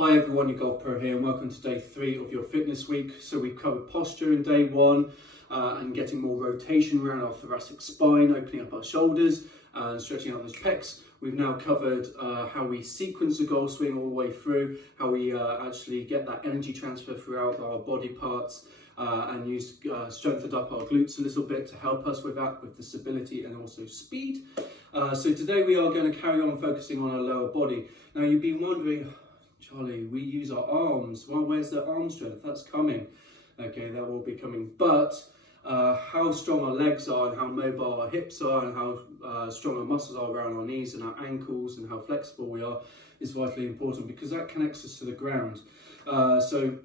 Hi everyone, your Golf Pro here and welcome to day 3 of your fitness week. So we've covered posture in day 1 and getting more rotation around our thoracic spine, opening up our shoulders and stretching out those pecs. We've now covered how we sequence the golf swing all the way through, how we actually get that energy transfer throughout our body parts and strengthened up our glutes a little bit to help us with that, with the stability and also speed. So today we are going to carry on focusing on our lower body. Now you've been wondering, Charlie, we use our arms. Well, where's the arm strength? That's coming. Okay, that will be coming. But how strong our legs are and how mobile our hips are and how strong our muscles are around our knees and our ankles and how flexible we are is vitally important because that connects us to the ground. So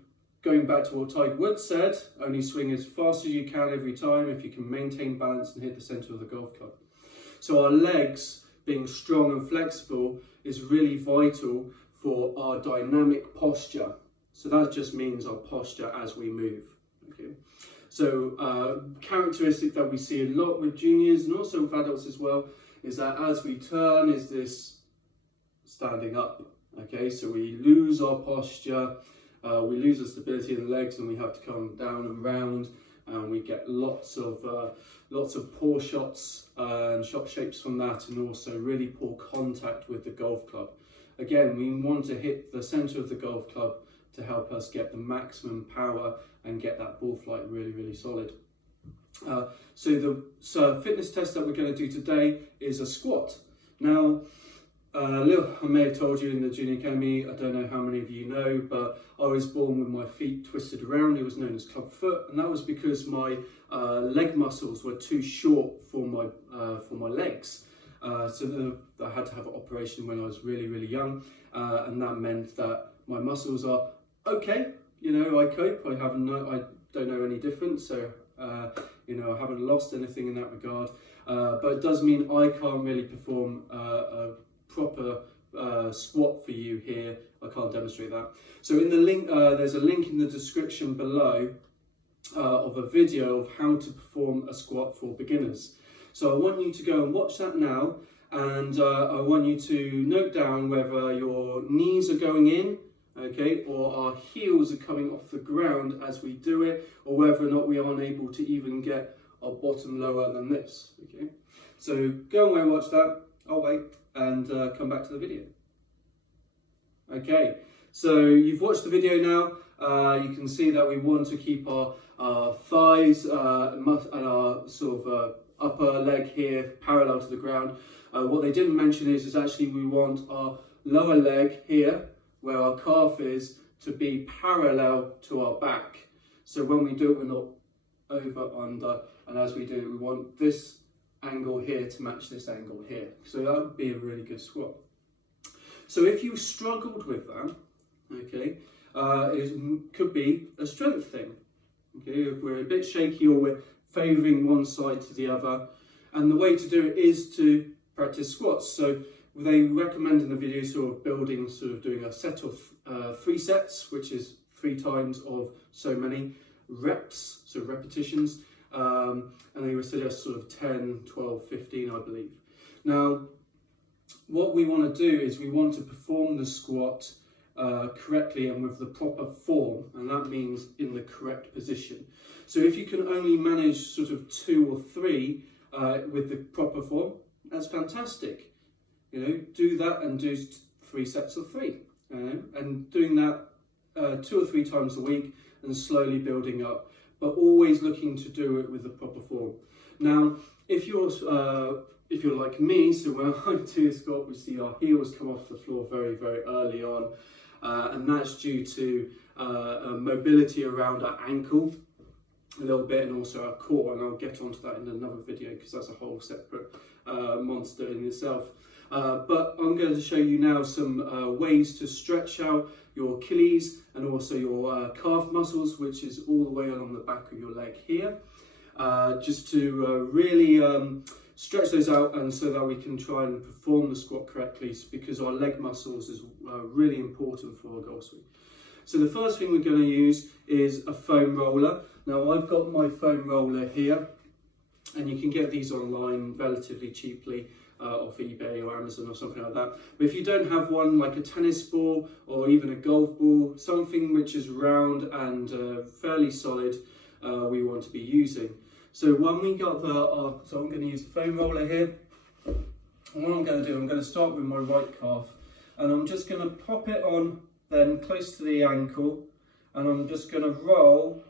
going back to what Tiger Woods said, only swing as fast as you can every time if you can maintain balance and hit the centre of the golf club. So our legs being strong and flexible is really vital for our dynamic posture. So that just means our posture as we move. Okay. So characteristic that we see a lot with juniors and also with adults as well is that as we turn is this standing up. Okay, so we lose our posture, we lose the stability in the legs and we have to come down and round and we get lots of poor shots and shot shapes from that and also really poor contact with the golf club. Again, we want to hit the centre of the golf club to help us get the maximum power and get that ball flight really, really solid. So the fitness test that we're going to do today is a squat. Now, I may have told you in the Junior Academy, I don't know how many of you know, but I was born with my feet twisted around. It was known as club foot, and that was because my leg muscles were too short for my legs. So I had to have an operation when I was really, really young, and that meant that my muscles are okay. You know, I cope. I don't know any difference. So you know, I haven't lost anything in that regard. But it does mean I can't really perform a proper squat for you here. I can't demonstrate that. So in the link, there's a link in the description below of a video of how to perform a squat for beginners. So I want you to go and watch that now, and I want you to note down whether your knees are going in, okay, or our heels are coming off the ground as we do it, or whether or not we are unable to even get our bottom lower than this, okay. So go away and watch that, I'll wait, and come back to the video. Okay, so you've watched the video now, you can see that we want to keep our thighs and our sort of upper leg here parallel to the ground. What they didn't mention is actually we want our lower leg here, where our calf is, to be parallel to our back. So when we do it, we're not over, under, and as we do it, we want this angle here to match this angle here. So that would be a really good squat. So if you struggled with that, okay, it could be a strength thing. Okay, if we're a bit shaky or we're favouring one side to the other, and the way to do it is to practice squats. So they recommend in the video doing a set of 3 sets, which is 3 times of so many reps, so repetitions, and they would suggest sort of 10, 12, 15, I believe. Now, what we want to do is we want to perform the squat correctly and with the proper form, and that means in the correct position. So if you can only manage sort of 2 or 3 with the proper form, that's fantastic. You know, do that and do 3 sets of 3, and doing that 2 or 3 times a week and slowly building up, but always looking to do it with the proper form. Now, if you're like me, so when I do a squat, we see our heels come off the floor very, very early on, and that's due to mobility around our ankle a little bit and also our core, and I'll get onto that in another video because that's a whole separate monster in itself. But I'm going to show you now some ways to stretch out your Achilles and also your calf muscles, which is all the way along the back of your leg here, just to really stretch those out, and so that we can try and perform the squat correctly, because our leg muscles is really important for our golf swing. So the first thing we're going to use is a foam roller. Now I've got my foam roller here, and you can get these online relatively cheaply. off eBay or Amazon or something like that. But if you don't have one, like a tennis ball or even a golf ball, something which is round and fairly solid, we want to be using. So when we got so I'm going to use the foam roller here. And what I'm going to do, I'm going to start with my right calf, and I'm just going to pop it on then close to the ankle, and I'm just going to roll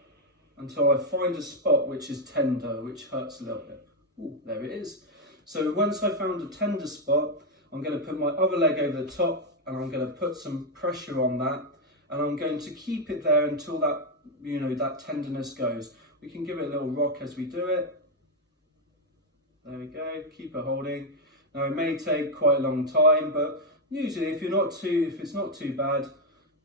until I find a spot which is tender, which hurts a little bit. Ooh, there it is. So once I found a tender spot, I'm going to put my other leg over the top, and I'm going to put some pressure on that, and I'm going to keep it there until that, that tenderness goes. We can give it a little rock as we do it. There we go, keep it holding. Now it may take quite a long time, but usually if it's not too bad,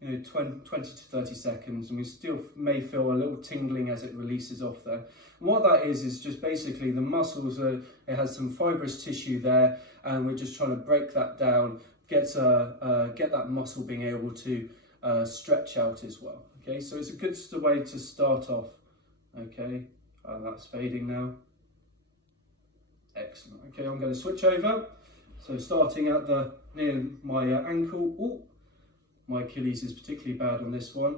20 to 30 seconds, and we still may feel a little tingling as it releases off there. And what that is just basically the muscles, it has some fibrous tissue there, and we're just trying to break that down, get that muscle being able to stretch out as well. Okay, so it's a good way to start off. Okay, that's fading now. Excellent. Okay, I'm going to switch over. So starting at near my ankle. Ooh, my Achilles is particularly bad on this one.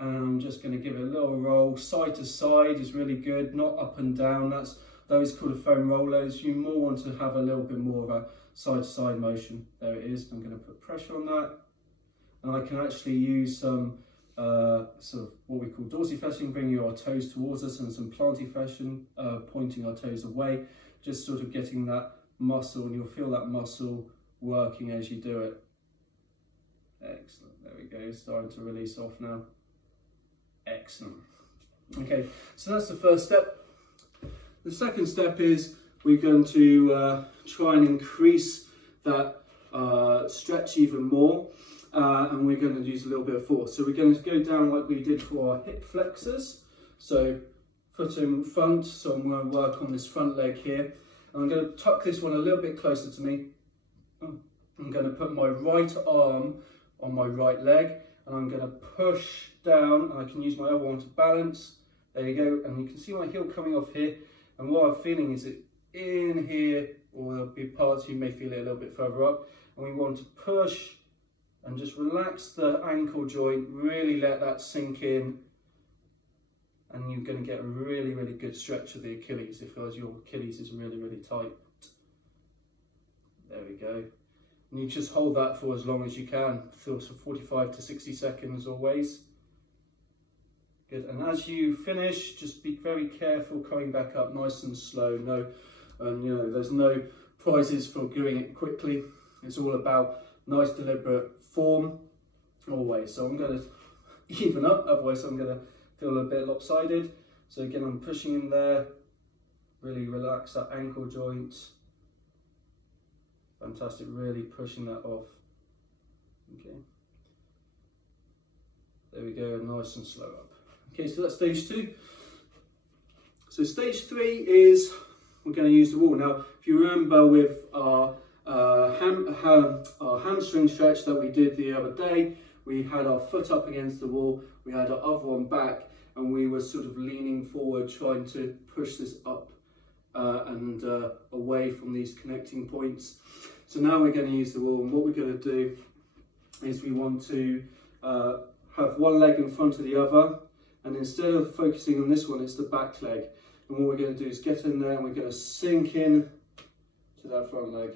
And I'm just going to give it a little roll. Side to side is really good, not up and down. Those called a foam rollers. You more want to have a little bit more of a side to side motion. There it is. I'm going to put pressure on that. And I can actually use some sort of what we call dorsiflexing, bringing our toes towards us, and some plantiflexion, pointing our toes away. Just sort of getting that muscle, and you'll feel that muscle working as you do it. Excellent, there we go, starting to release off now. Excellent. Okay, so that's the first step. The second step is we're going to try and increase that stretch even more, and we're going to use a little bit of force. So we're going to go down like we did for our hip flexors. So foot in front, so I'm going to work on this front leg here. And I'm going to tuck this one a little bit closer to me. I'm going to put my right arm on my right leg, and I'm going to push down, and I can use my other one to balance. There you go, and you can see my heel coming off here. And what I'm feeling is it in here, or there'll be parts you may feel it a little bit further up. And we want to push and just relax the ankle joint, really let that sink in. And you're going to get a really, really good stretch of the Achilles. It feels your Achilles is really, really tight. There we go. And you just hold that for as long as you can. Feel for 45 to 60 seconds always. Good. And as you finish, just be very careful coming back up nice and slow. There's no prizes for doing it quickly. It's all about nice, deliberate form always. So I'm going to even up, otherwise I'm going to feel a bit lopsided. So again, I'm pushing in there, really relax that ankle joint. Fantastic, really pushing that off. Okay. There we go, nice and slow up. Okay, so that's stage 2. So stage 3 is we're going to use the wall. Now, if you remember with our hamstring stretch that we did the other day, we had our foot up against the wall, we had our other one back, and we were sort of leaning forward, trying to push this up and away from these connecting points. So now we're going to use the wall, and what we're going to do is we want to have one leg in front of the other, and instead of focusing on this one, it's the back leg. And what we're going to do is get in there, and we're going to sink in to that front leg.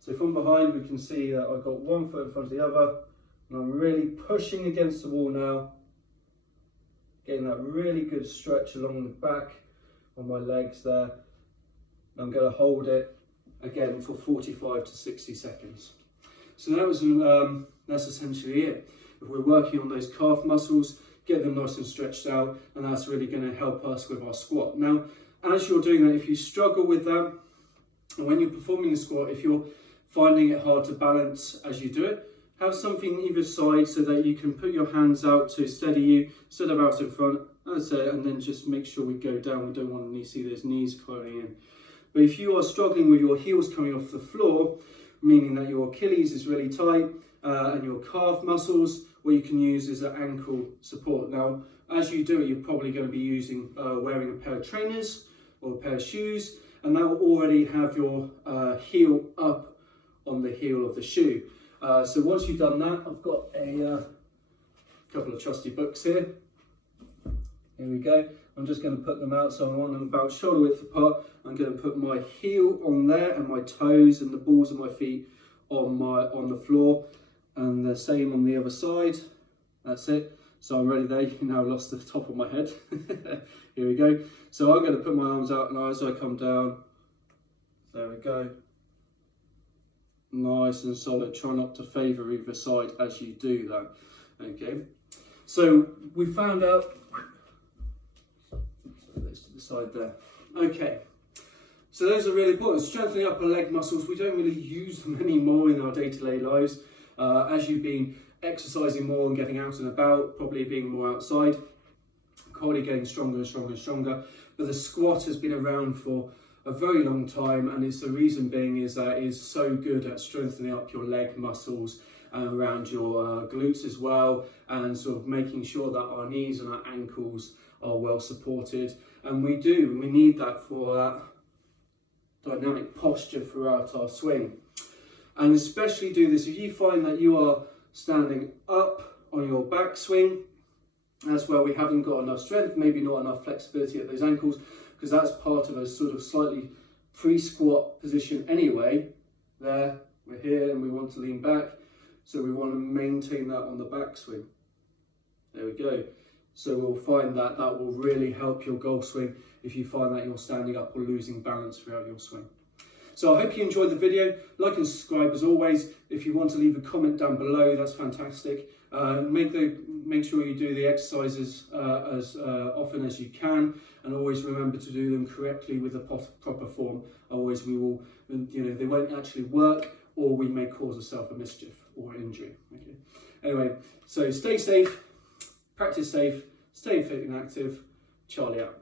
So from behind, we can see that I've got one foot in front of the other, and I'm really pushing against the wall now, getting that really good stretch along the back on my legs there. And I'm going to hold it again for 45 to 60 seconds. So that's essentially it. If we're working on those calf muscles, get them nice and stretched out, and that's really going to help us with our squat. Now, as you're doing that, if you struggle with that, and when you're performing the squat, if you're finding it hard to balance as you do it, have something either side so that you can put your hands out to steady you instead of out in front. That's it, and then just make sure we go down. We don't want to see those knees curling in. But if you are struggling with your heels coming off the floor, meaning that your Achilles is really tight and your calf muscles, what you can use is an ankle support. Now, as you do it, you're probably going to be wearing a pair of trainers or a pair of shoes, and that will already have your heel up on the heel of the shoe. So once you've done that, I've got a couple of trusty books here. Here we go. I'm just going to put them out, so I want them about shoulder width apart. I'm going to put my heel on there and my toes and the balls of my feet on the floor, and the same on the other side. That's it. So I'm ready there. You can now lost the top of my head. Here we go. So I'm going to put my arms out, and as I come down, there we go. Nice and solid. Try not to favour either side as you do that. Okay. So we found out. Let's to the side there. Okay. So those are really important. Strengthening upper leg muscles. We don't really use them anymore in our day-to-day lives. As you've been exercising more and getting out and about, probably being more outside, probably getting stronger and stronger and stronger. But the squat has been around for a very long time, and it's the reason being is that it is so good at strengthening up your leg muscles around your glutes as well, and sort of making sure that our knees and our ankles are well supported. And we need that for that dynamic posture throughout our swing. And especially do this if you find that you are standing up on your backswing. That's where we haven't got enough strength, maybe not enough flexibility at those ankles, because that's part of a sort of slightly pre-squat position anyway. There, we're here and we want to lean back, so we want to maintain that on the backswing. There we go. So we'll find that that will really help your golf swing if you find that you're standing up or losing balance throughout your swing. So I hope you enjoyed the video. Like and subscribe as always. If you want to leave a comment down below, that's fantastic. Make sure you do the exercises as often as you can, and always remember to do them correctly with the proper form. Otherwise we will, they won't actually work, or we may cause ourselves a mischief or injury. Okay. Anyway, so stay safe, practice safe, stay fit and active. Charlie out.